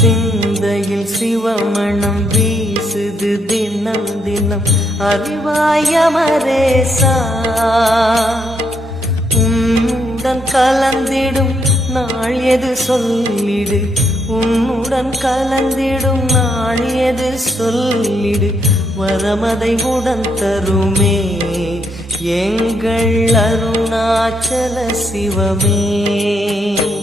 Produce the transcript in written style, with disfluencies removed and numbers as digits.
சிந்தையில் சிவமணம் வீசுது தினம் தினம் அறிவாயமரேசா உன்னுடன் கலந்திடும் நாள் எது சொல்லிடு உன்னுடன் கலந்திடும் நாள் எது சொல்லிடு வரமதை உடன் தருமே எங்கள் அருணாச்சல சிவமே.